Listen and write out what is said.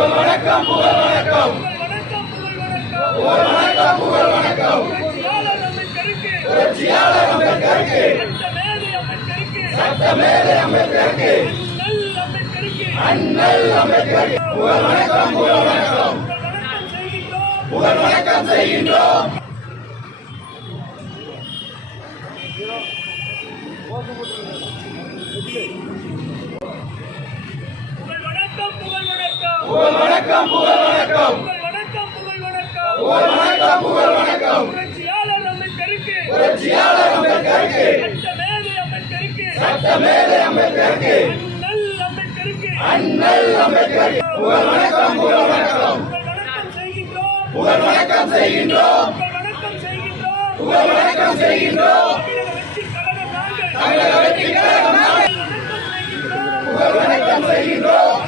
வணக்கம் புகழ் வணக்கம் புகழ் வணக்கம் புகழ் வணக்கம் புரட்சியாளர் அம்பேத்கருக்கு சட்டமேதை அம்பேத்கருக்கு அண்ணல் அம்பேத்கருக்கு புகழ் வணக்கம் புகழ் வணக்கம் புகழ் வணக்கம் செய்கின்றோம். புகழ் வணக்கம் புகழ் வணக்கம் புகழ் வணக்கம் புகழ் வணக்கம் புரட்சியாளர் அம்பேத்கருக்கு சட்டமேதை அம்பேத்கருக்கு அண்ணல் அம்பேத்கருக்கு புகழ் வணக்கம் புகழ் வணக்கம் புகழ் வணக்கம் செய்கின்றோம். புகழ் வணக்கம் செய்கின்றோம். தமிழக வெற்றிக் கழகம் புகழ் வணக்கம் செய்கின்றோம்.